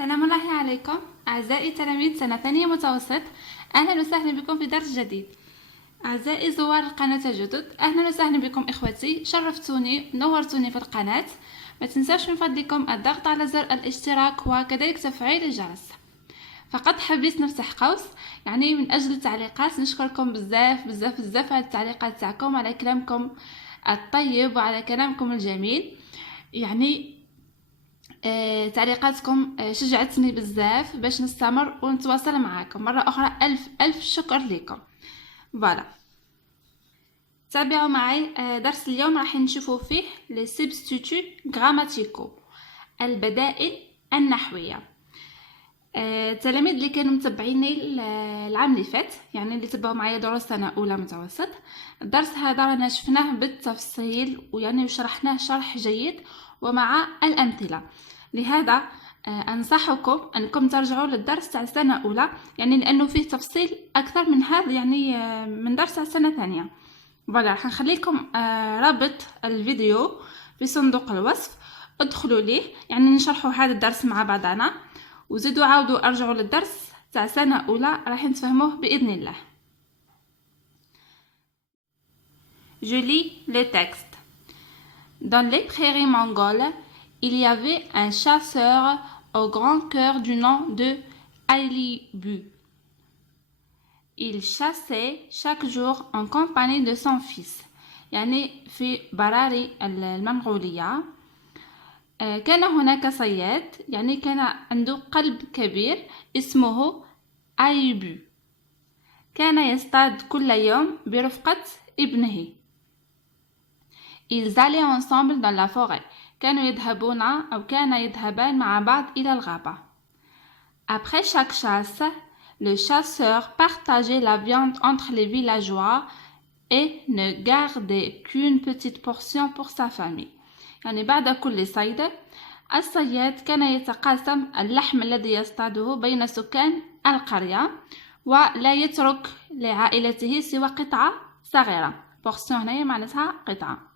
سلام الله عليكم أعزائي تلاميذ سنة ثانية متوسط. أهلا وسهلا بكم في درس جديد. أعزائي زوار القناة الجدد، أهلا وسهلا بكم إخوتي، شرفتوني نورتوني في القناة. ما تنساش من فضلكم الضغط على زر الاشتراك وكذلك تفعيل الجرس. فقط حبيت نفتح قوس يعني من أجل التعليقات، نشكركم بزاف بزاف بزاف على التعليقات تاعكم، على كلامكم الطيب وعلى كلامكم الجميل. يعني تعليقاتكم شجعتني بزاف باش نستمر ونتواصل معاكم مرة أخرى. ألف شكر لكم. فوالا، تابعوا معي. درس اليوم راح نشوفوا فيه لي سبستيتو غراماتيكو، البدائل النحوية. التلاميذ اللي كانوا متبعيني العام اللي فات، يعني اللي تبعوا معايا دروس سنة أولى متوسط، الدرس هذا رانا شفناه بالتفصيل ويعني شرحناه شرح جيد ومع الأمثلة. لهذا أنصحكم أنكم ترجعوا للدرس تاع سنة أولى، يعني لأنه فيه تفصيل أكثر من هذا، يعني من درس تاع سنة ثانية. فوالا، راح نخلي لكم رابط الفيديو في صندوق الوصف، ادخلوا ليه يعني نشرحوا هذا الدرس مع بعضنا، وزيدوا عاودوا ارجعوا للدرس تاع سنة أولى راح نتفهموه بإذن الله. Je lis le texte. Dans les prairies mongoles, il y avait un chasseur au grand cœur du nom de Ailibu. Il chassait chaque jour en compagnie de son fils. يعني في براري المنغولية كان هناك صياد، يعني كان عنده قلب كبير اسمه أيبو. كان يصطاد كل يوم برفقة ابنه. Ils allaient ensemble dans la forêt. كانوا يذهبون أو كان يذهبان مع بعض إلى الغابة. Après chaque chasse, le chasseur partageait la viande entre les villageois et ne gardait qu'une petite portion pour sa famille. يعني بعد كل صيد الصياد كان يتقاسم اللحم الذي يصطاده بين سكان القرية ولا يترك لعائلته سوى قطعة صغيرة. portion هنا معناتها قطعة.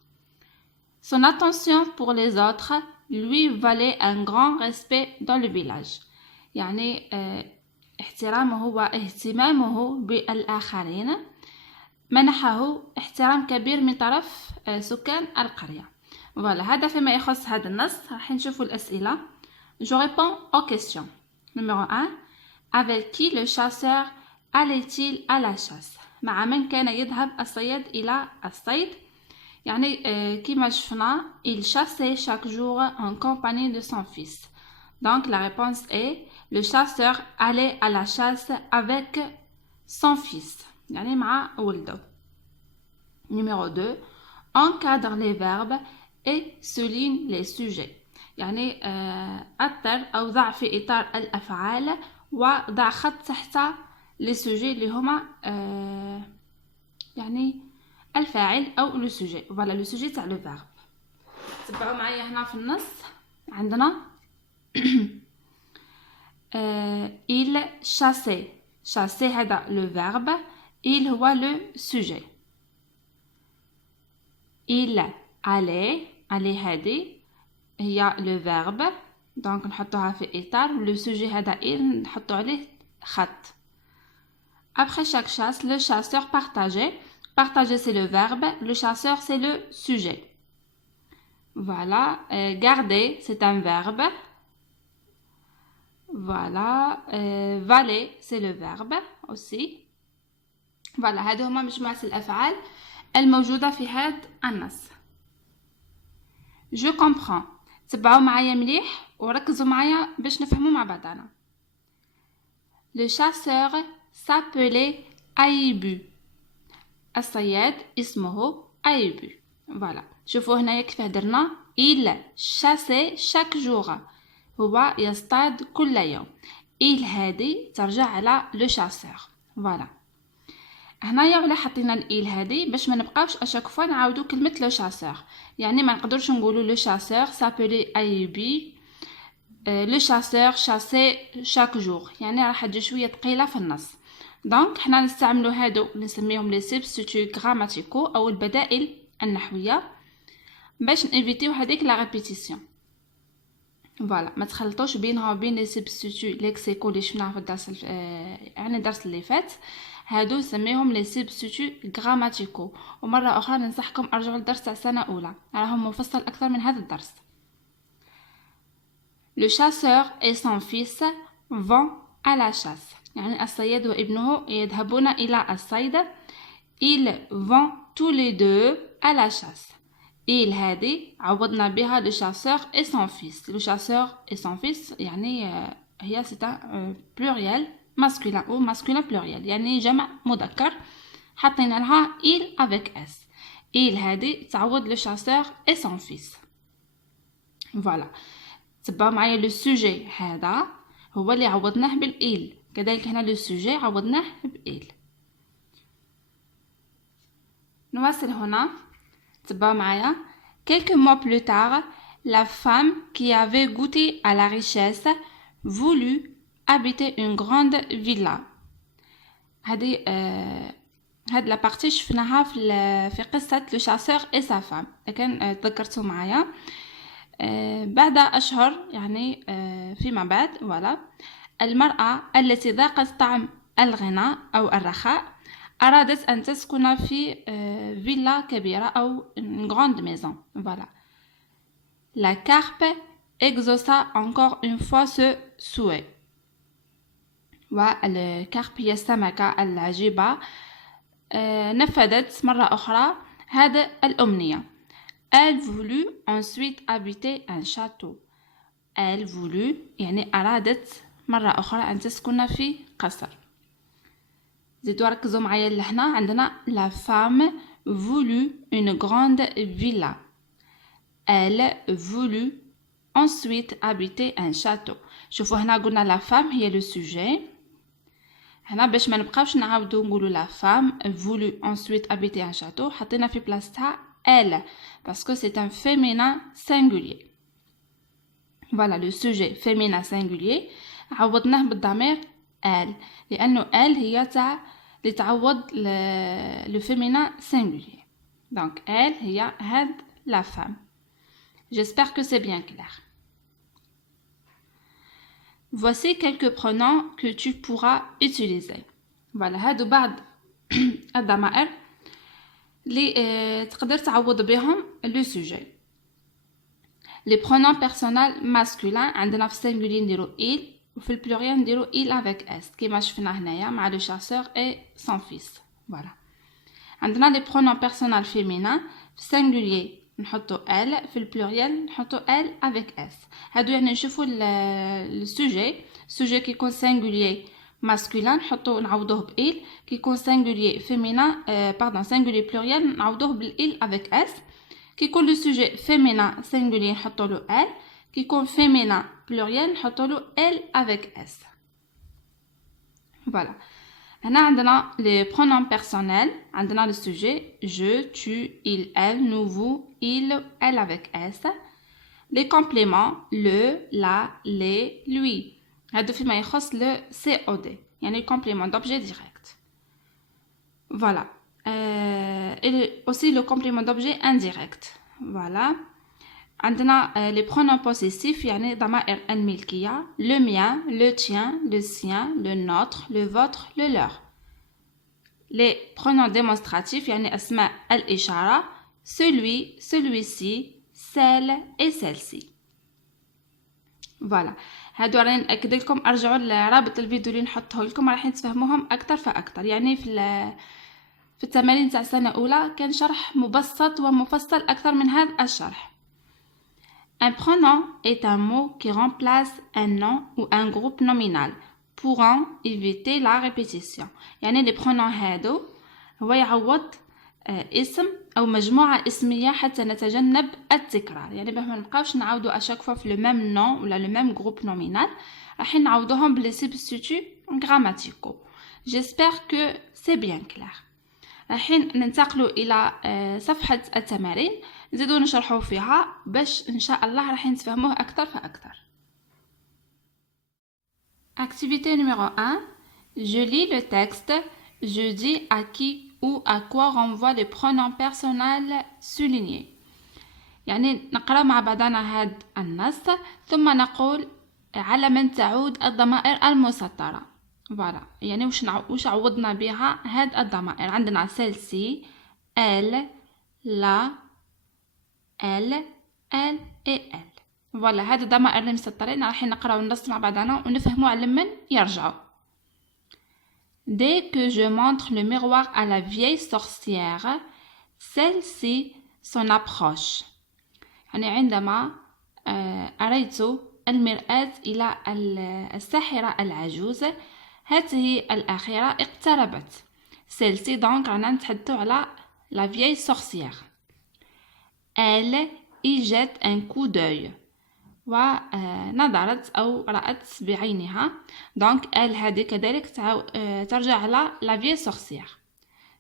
Son attention pour les autres lui valait un grand respect dans le village. يعني احترامه واهتمامه بالآخرين منحه احترام كبير من طرف سكان القرية. فوالا، هذا فيما يخص هذا النص. راح نشوفوا الأسئلة. Je réponds aux questions. Numéro 1. Avec qui le chasseur allait-il à la chasse? مع من كان يذهب الصياد إلى الصيد؟ يعني كما شفنا il chassait chaque jour en compagnie de son fils. Donc la réponse est le chasseur allait à la chasse avec son fils. يعني مع ولده. Numéro 2. Encadre les verbes et souligne les sujets. يعني أثر أو ضع في إطار الأفعال وضع خط تحت les sujets اللي هما يعني الفاعل أو le sujet. voilà le sujet تاع le verbe. تبعوا معايا هنا في النص عندنا il chassait. chasser هذا le verbe, il هو le sujet. il allait هذه هي le verbe، donc نحطوها في إطار، le sujet هذا il نحطو عليه خط. Après chaque chasse, le chasseur partageait. Partager c'est le verbe, le chasseur c'est le sujet. Voilà, garder c'est un verbe. Voilà, valer c'est le verbe aussi. Voilà، هذا هما مجموعة الأفعال الموجودة في هذا النص. Je comprends. تبعوا معايا مليح وركزوا معايا باش نفهموا مع بعضنا. Le chasseur s'appelait Aïbu. الصياد اسمه أيبو. voilà. شوفوا هنايا كيف درنا il chassait chaque jour، هو يصطاد كل يوم. il هذه ترجع على le chasseur. voilà. هنايا ولا حطينا الإيل هذه باش ما نبقاوش اشاك فوا نعاودو كلمة لو شاسور، يعني ما نقدرش نقولو لو شاسور سابيلي ايبي لو شاسور شاسي شاك جور، يعني راح تجي شويه ثقيله في النص. دونك حنا نستعملو هادو نسميهم لي سبستيتو غراماتيكو او البدائل النحويه باش نيفيتيو هذيك لا ريبيتيسيون. فوالا ما تخلطوش بينها وبين لي سبستيتو ليكسيكو اللي شفناها في الدرس يعني الدرس اللي فات. هادو نسميهم لي سبستيتو غراماتيكو. ومره اخرى ننصحكم ارجعوا للدرس تاع سنه اولى، راهم مفصل اكثر من هذا الدرس. Le chasseur et son fils vont à la chasse. يعني الصياد وابنه يذهبون إلى الصيد. Ils vont tous les deux à la chasse. Il هذه عوضنا بها le chasseur et son fils. Le chasseur et son fils يعني هي c'est un pluriel masculin ou masculin pluriel يعني جمع مذكر حطينا لها il avec s. Il هذه تعوض le chasseur et son fils. Voilà. تبعوا معايا لو سوجي هذا هو اللي عوضناه بالإيل، كذلك هنا لو سوجي عوضناه بإيل. نواصل هنا. تبعوا معايا. Quelques mois plus tard, la femme qui avait goûté à la richesse voulut habiter une grande villa. هذه لا بارتي شفناها في قصة لو شاسور et sa femme. لكن تذكرتوا معايا بعد أشهر يعني فيما بعد فوالا المرأة التي ذاقت طعم الغنى أو الرخاء أرادت أن تسكن في فيلا كبيرة أو une grande maison. Voilà. La carpe exauça encore une fois ce souhait. والكارب هي السمكة العجيبة نفذت مرة أخرى هذا الأمنية. Elle voulut ensuite habiter un château. Elle voulut يعني أرادت مرة أخرى أن تسكن في قصر. زيدوا ركزوا معايا اللي هنا عندنا la femme voulut une grande villa. Elle voulut ensuite habiter un château. شوفوا هنا قلنا la femme هي le sujet. هنا باش ما نبقاوش نعاودوا نقولوا la femme voulut ensuite habiter un château حطينا في بلاصتها elle parce que c'est un féminin singulier. Voilà le sujet féminin singulier عوضناه بالضمير elle لأنه elle هي تاع اللي تعوض le féminin singulier. Donc elle هي هاد la femme. J'espère que c'est bien clair. Voici quelques pronoms que tu pourras utiliser. Voilà هادو بعض الضمائر اللي تقدر تعوض بهم لو سوجي. لي برونون بيرسونال ماسكولين عندنا في السينغولي نديرو il وفي البلوريال نديرو il avec s كيما شفنا هنايا مع لو شاسور اي سون فيس. فوالا. عندنا لي برونون بيرسونال فيمينين في السينغولي نحطو elle في البلوريال نحطو elle avec s. هادو يعني نشوفو السوجي كيكون سينغولي masculin نحطو نعوضوه ب il كي يكون singulier féminin singulier pluriel نعوضوه بال il avec s كي يكون لو sujet féminin singulier نحطو له elle كي يكون féminin pluriel نحطو له elle avec s. voilà. هنا عندنا les pronoms personnels عندنا le sujet je tu il elle nous vous il elle avec s. les compléments le la les lui هذا فيما يخص le COD يعني le complément d'objet direct. Voilà. Et aussi le complément d'objet indirect. Voilà. عندنا les pronoms possessifs يعني ضمائر الملكية le mien, le tien, le sien, le nôtre, le vôtre, le leur. Les pronoms démonstratifs يعني أسماء الإشارة celui, celui-ci, celle et celle-ci. Voilà. هادو راني نأكد لكم ارجعوا لرابط الفيديو اللي نحطه لكم راح تفهموهم اكثر فاكثر. يعني في التمارين تاع سنه اولى كان شرح مبسط ومفصل اكثر من هذا الشرح. Un pronom est un mot qui remplace un nom ou un groupe nominal pour en éviter la répétition. يعني les pronoms هادو هو يعوض اسم او مجموعه اسميه حتى نتجنب التكرار. يعني باش ما نبقاوش نعاودوا اشاك فوا في لو ميم نون ولا لو ميم جروب نومينال راح نعاودوهم بلي سبستيتو غراماتيكو. جيسبر كو سي بيان كلير. راح ننتقلوا الى صفحه التمارين نزيدو نشرحوا فيها باش ان شاء الله راح نتفهموه اكثر فاكثر. Activité numéro 1. Je lis le texte. Je dis à qui ou à quoi renvoient les pronoms personnels soulignés. يعني نقرأ مع بعضنا هذا النص ثم نقول على من تعود الضمائر المسطرة. فوالا يعني وش عوضنا بها هاد الضمائر. عندنا celle-ci, elle, la, elle et elle. فوالا هاد الضمائر اللي مسطرين راح نقراو النص مع بعضنا ونفهموا على من يرجعوا. Dès que je montre le miroir à la vieille sorcière, celle-ci s'en approche. يعني عندما أريت المرآة إلى الساحرة العجوز، هذه الأخيرة اقتربت. celle-ci donc رانا نتحدثوا على la vieille sorcière. Elle y jette un coup d'œil. ونظرت أو رأت بعينها. donc elle هذه كذلك ترجع على la vieille sorcière.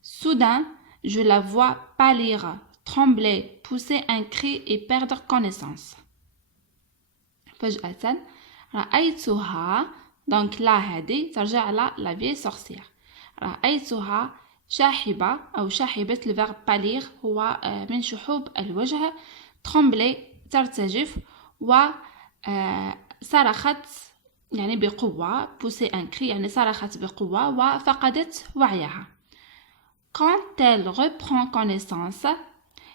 Soudain, je la vois pâlir, trembler, pousser un cri et perdre connaissance. فجأة رأيتها. donc لا هذه ترجع على la vieille sorcière. رأيتها شاحبة أو شاحبة الفيرب pâlir هو من شحوب الوجه. trembler ترتجف وصرخت يعني بقوة. pousser un cri يعني صرخت بقوة وفقدت وعيها. quand elle reprend connaissance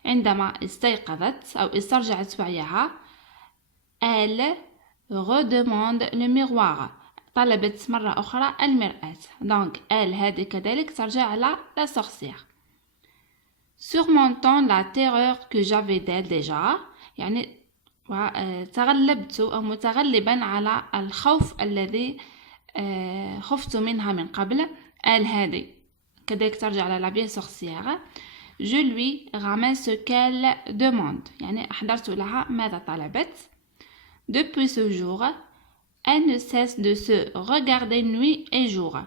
عندما استيقظت أو استرجعت وعيها elle redemande le miroir طلبت مرة أخرى المرآة. donc elle هذه كذلك ترجع على la sorcière. surmontant la terreur que j'avais d'elle déjà يعني تغلبت أو متغلبا على الخوف الذي خفت منها من قبل. elle هذه كذلك ترجع على la vieille sorcière. je lui ramène ce qu'elle demande يعني أحضرت لها ماذا طلبت. depuis ce jour elle ne cesse de se regarder nuit et jour.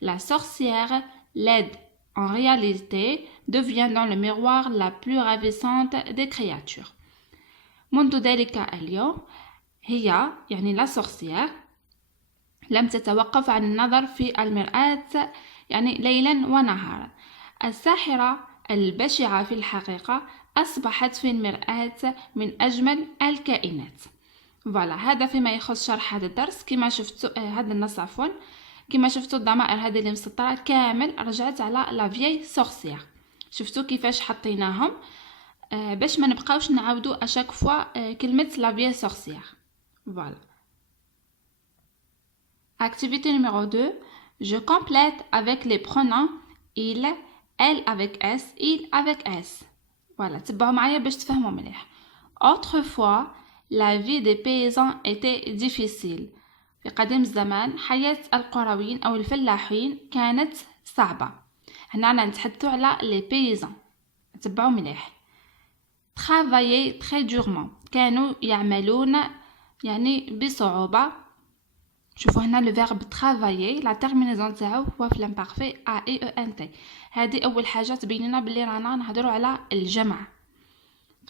la sorcière laide en réalité devient dans le miroir la plus ravissante des créatures. منذ ذلك اليوم هي يعني la sorcière لم تتوقف عن النظر في المرآة يعني ليلا ونهارا. الساحرة البشعة في الحقيقة أصبحت في المرآة من أجمل الكائنات. فوالا هذا فيما يخص شرح هذا الدرس. كما شفتوا هذا النص عفوا كما شفتوا الضمائر هذه اللي مسطرة كامل رجعت على la vieille sorcière. شفتوا كيفاش حطيناهم باش ما نبقاوش نعاودوا اشاك فوا كلمة la vieille sorcière. voilà. activité numéro 2. je complète avec les pronoms il, elle avec s, il avec s. voilà تبعوا معايا باش تفهموا مليح. autrefois la vie des paysans était difficile. في قديم الزمان حياة القرويين أو الفلاحين كانت صعبة. هنا نتحدثوا على les paysans. تبعوا مليح. travailler très durement كانوا يعملون يعني بصعوبة. شوفوا هنا le verbe travailler la terminaison تاعو هو في l'imparfait a e e n t. هذه أول حاجة تبين لنا بلي رانا نهضروا على الجمع.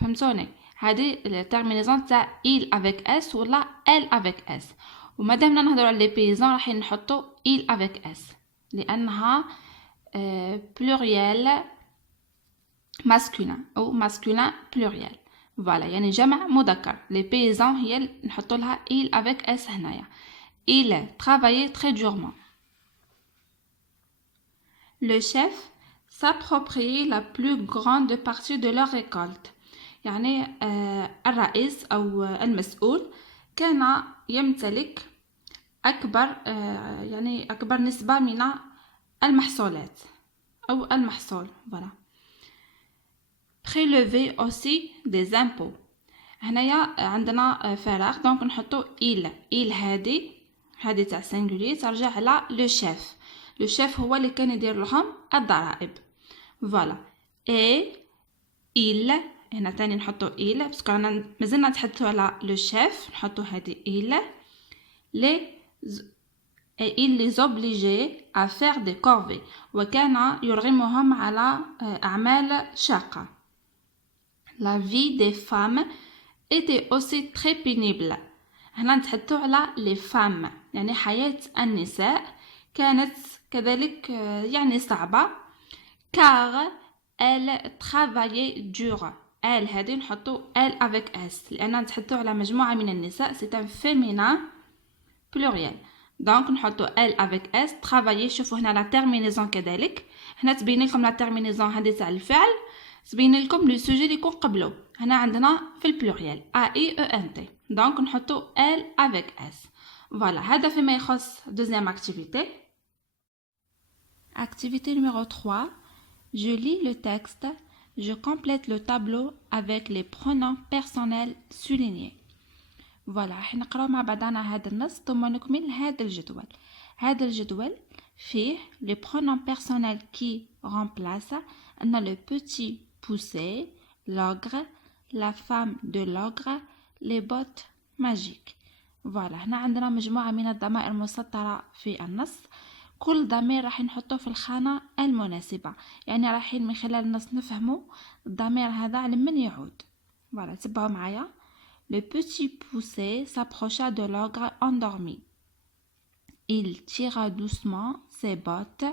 فهمتوني؟ هذه الترمينيزون تاع il avec s ولا elle avec s. ومادامنا نهضروا على les paysans راح نحطوا il avec s لأنها pluriel masculin أو masculin pluriel. فوالا يعني جمع مذكر. les paysans هي نحطوا لها il avec s هنايا. il travaillait très durement. le chef s'appropriait la plus grande partie de leur récolte. يعني الرئيس أو المسؤول كان يمتلك أكبر نسبة من المحصولات أو المحصول. voilà. prélever aussi des impôts. هنايا عندنا فراغ دونك نحطو il هذه تاع singulier ترجع على le chef. le chef هو اللي كان يدير لهم الضرائب. voilà. et il هنا تاني نحطو il باسكو رانا مازلنا نتحدثوا على le chef نحطو هذه il il les obligeait à faire des corvées وكان يرغمهم على أعمال شاقة. la vie des femmes était aussi très pénible. هنا نتحدثوا على les femmes يعني حياة النساء كانت كذلك يعني صعبة. car elles travaillaient dur elle هذه نحطو elle avec s لأن نتحدثوا على مجموعة من النساء c'est un féminin pluriel donc نحطو elle avec s travailler. شوفوا هنا la terminaison كذلك هنا تبين لكم la terminaison هذه تاع الفعل تبين لكم لو سوجي اللي يكون قبله هنا عندنا في البلوريال a i e n t donc نحطو elle avec s. voilà هذا فيما يخص deuxième activité. Activité numéro 3. Je lis le texte, je complète le tableau avec les pronoms personnels soulignés. Voilà, حنقراو مع بعضنا هذا النص ثم نكمل هذا الجدول. هذا الجدول فيه les pronoms personnels qui remplacent أن le petit poussé, l'ogre, la femme de l'ogre, les bottes magiques. voilà هنا عندنا مجموعة من الضمائر المسطرة في النص. كل ضمير راح نحطه في الخانة المناسبة يعني رايحين من خلال النص نفهموا الضمير هذا على من يعود. voilà تبعوا معايا. Le petit poussé s'approcha de l'ogre endormi. Il tira doucement ses bottes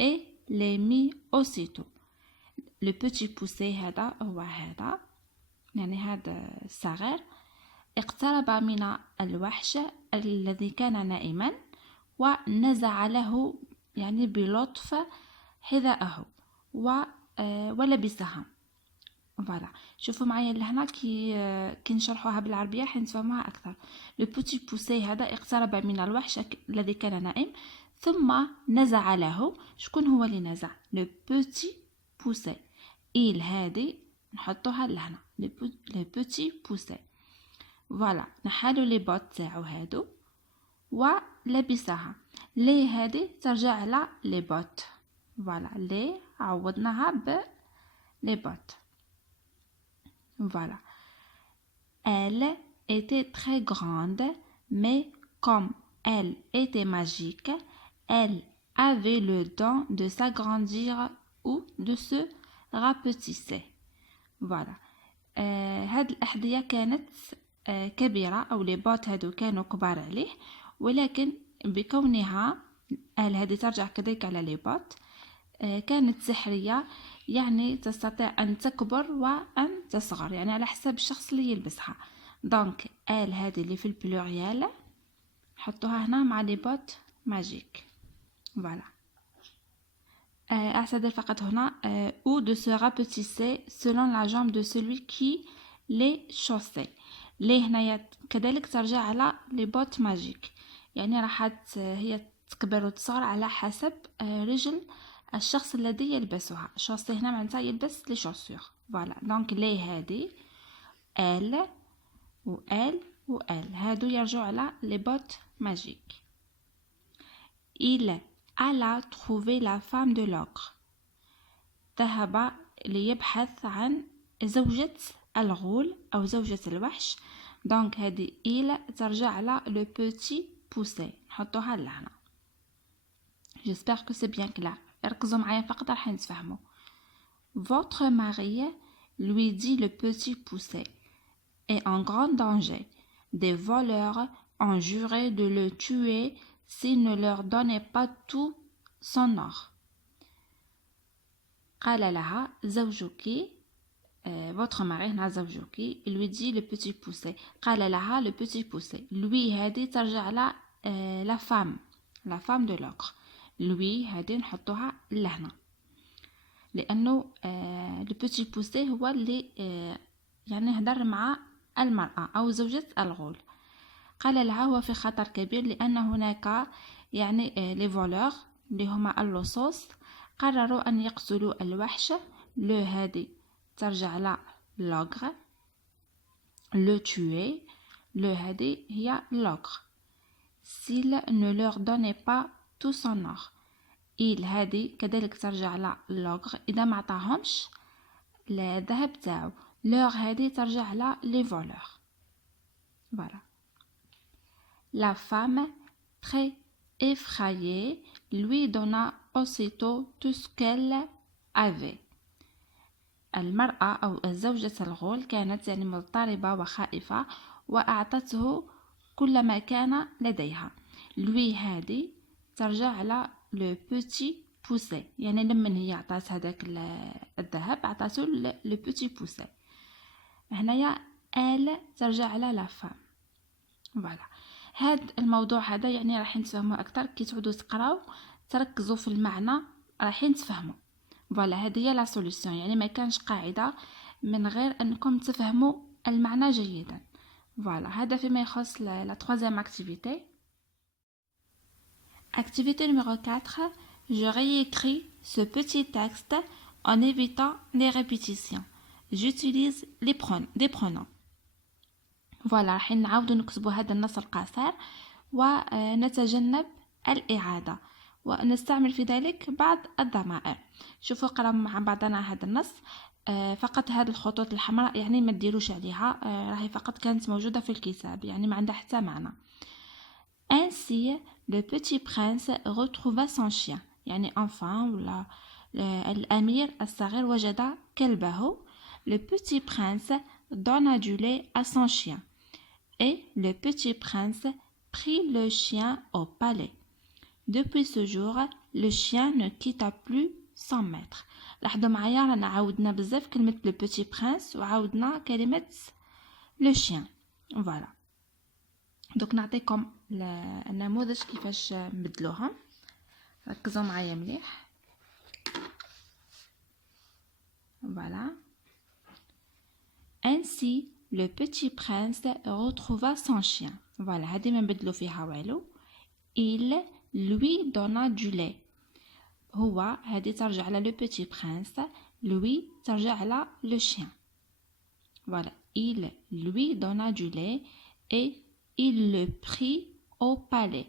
et les mit aussitôt. Le petit poussé هذا هو هذا يعني هذا الصغير اقترب من الوحش الذي كان نائما ونزع له يعني بلطف حذاءه ولبسها. فوالا شوفوا معايا لهنا كي نشرحوها بالعربيه حنفهموها اكثر. لو بوتي بوسي هذا اقترب من الوحش الذي كان نائم ثم نزع له. شكون هو اللي نزع؟ لو بوتي بوسي. il هذه نحطوها لهنا لو بوتي بوسي. فوالا نحالو لي بوت تاعو هادو ولبسها. لي هذه ترجع على لي بوت. فوالا لي عوضناها ب لي بوت. Voilà. Elle était très grande, mais comme elle était magique, elle avait le don de s'agrandir ou de se rapetisser. Voilà. هاد الأحذية كانت كبيرة أو لي بوت هادو كانوا كبار عليه ولكن بكونها هذه ترجع كذلك على لي بوت كانت سحرية يعني تستطيع أن تكبر وأن تصغر يعني على حسب الشخص اللي يلبسها. دونك هذه اللي في البلوريال حطوها هنا مع لي بوت ماجيك. فوالا أعتذر فقط هنا ou de se rapetisser selon la jambe de celui qui les chaussait. ليه هنايا كذلك ترجع على لي بوت ماجيك يعني راح هي تكبر وتصغر على حسب رجل الشخص الذي يلبسها. شوسي هنا معناتها يلبس لي شوسور. فوالا دونك لي هذه ال و ال و ال هادو يرجعوا على لي بوت ماجيك. il alla trouver la femme de l'ogre. ذهب ليبحث عن زوجة الغول أو زوجة الوحش. دونك هذه il ترجع على le petit poussé نحطوها لهنا. j'espère que c'est bien clair. ركزوا معايا فقط راح نتفهموا. Votre mari, lui dit le petit poussé, est en grand danger. Des voleurs ont juré de le tuer s'il ne leur donnait pas tout son or. قال لها زوجك votre mari هنا زوجك lui dit le petit poussé. قال لها le petit poussé. lui هذه ترجع على la femme de l'ogre. lui هذه نحطوها لهنا لأنه le petit poussé هو اللي يعني هدر مع المرأة أو زوجة الغول. قال لها هو في خطر كبير لأن هناك يعني لي فولور اللي هما اللصوص قرروا أن يقتلوا الوحش. لو هذه ترجع على l'ogre. le tuer. لو هذه هي l'ogre. s'il ne leur donnait pas tout son or. il هذه كذلك ترجع على l'ogre إذا ما عطاهمش الذهب تاعو. leur هذه ترجع على les voleurs. voilà. la femme très effrayée lui donna aussitôt tout ce qu'elle avait. المرأة أو زوجة الغول كانت يعني مضطربة وخائفة وأعطته كل ما كان لديها. lui هذه ترجع على le petit بوسي، يعني لمن هي عطات هذاك الذهب عطاتو لو بوتي بوسي. هنايا ال ترجع على لا فام. فوالا هاد الموضوع هذا يعني راح نتفهموا اكثر كي تعودوا تقراو، تركزوا في المعنى راح نتفهموا. فوالا هذه هي لا سوليوشن، يعني ما كانش قاعده من غير انكم تفهموا المعنى جيدا. فوالا هذا فيما يخص لا troisième activité. Activité numéro 4, je réécris ce petit texte en évitant les répétitions. J'utilise des pronoms. فوالا راح نعاودو نكتبو هذا النص القصير ونتجنب الإعادة، ونستعمل في ذلك بعض الضمائر. شوفوا قرأ مع بعضنا هذا النص. فقط هذه الخطوط الحمراء يعني ما ديروش عليها، راهي فقط كانت موجودة في الكتاب، يعني ما عندها حتى معنى. Ainsi le petit prince retrouva son chien، يعني enfin ولا الأمير الصغير وجد كلبه. Le petit prince donna du lait à son chien et le petit prince prit le chien au palais. Depuis ce jour, le chien ne quitta plus son maître. لاحظوا معايا رانا عاودنا بزاف كلمة le petit prince وعاودنا كلمة le chien. فوالا دوك نعطيكم النموذج كيفاش نبدلوها، ركزوا معايا مليح. فوالا Ainsi le petit prince retrouva son chien. فوالا هذه ما نبدلو فيها والو. Il lui donna du lait. هو هذه ترجع على le petit prince، lui ترجع على le chien. Voilà, il lui donna du lait et il le prit au palais.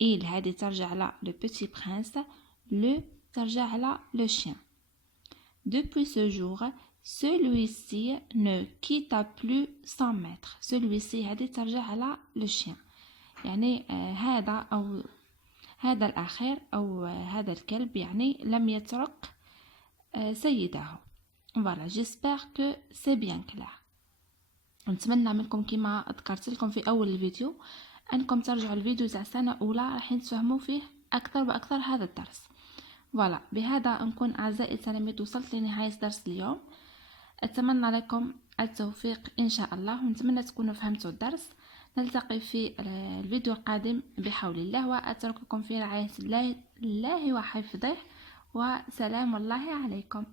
Il هذه ترجع على le petit prince، le ترجع على le chien. Depuis ce jour, celui-ci ne quitta plus son maître. Celui-ci هذه ترجع على le chien، يعني هذا أو هذا الأخير أو هذا الكلب يعني لم يترك سيده. Voilà, j'espère que c'est bien clair. نتمنى منكم كما ذكرت لكم في أول الفيديو أنكم ترجعوا الفيديو تاع سنة أولى راح تفهموا فيه أكثر وأكثر هذا الدرس. فوالا بهذا نكون أعزائي التلاميذ وصلت لنهاية درس اليوم. أتمنى لكم التوفيق إن شاء الله، ونتمنى تكونوا فهمتوا الدرس. نلتقي في الفيديو القادم بحول الله، وأترككم في رعاية الله وحفظه، وسلام الله عليكم.